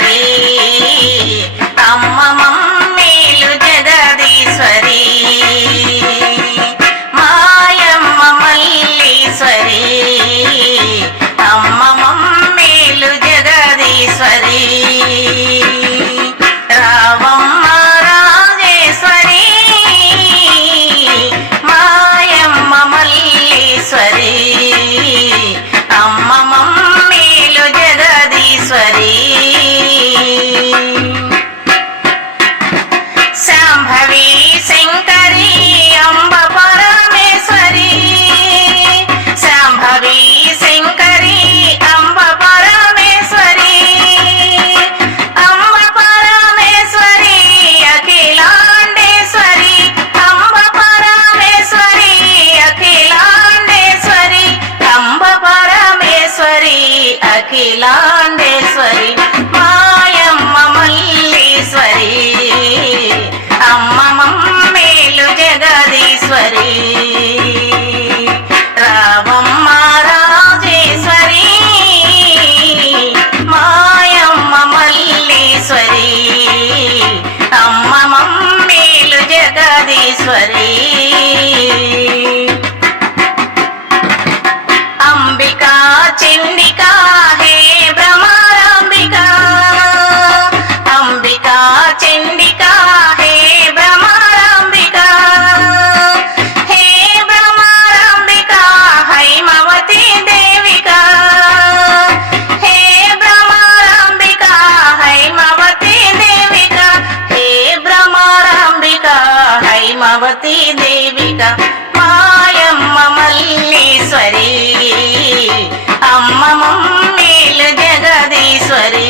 Daniel Akhilandeshwari మాయమ్మ మల్లీశ్వరి అమ్మ మమ్మేలు జగదీశ్వరి రావమ్మ రాజేశ్వరి మాయమ్మ మల్లీశ్వరి అమ్మ మమ్మేలు జగదీశ్వరి. పార్వతీ దేవిగా మాయమ్మ మల్లీశ్వరి. అమ్మ మమ్మీల జగదీశ్వరి.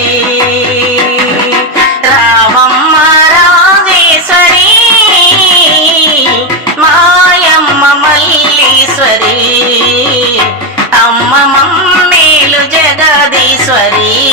రామమ్మ రాజేశ్వరి. మాయమ్మ మల్లీశ్వరి. అమ్మ మమ్మీలు జగదీశ్వరి.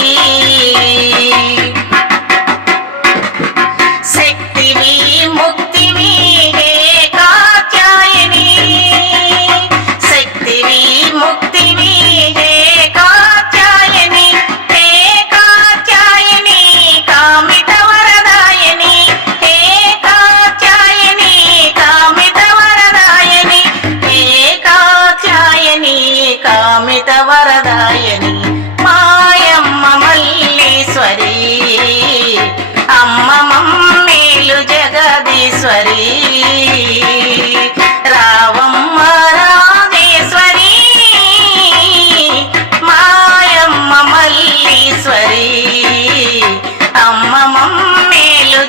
శారదాయని మాయమ్మ మల్లీశ్వరి అమ్మ మమ్మీలు జగదీశ్వరి రావమ్మ రామేశ్వరి మాయమ్మ మల్లీశ్వరి అమ్మ మమ్మీలు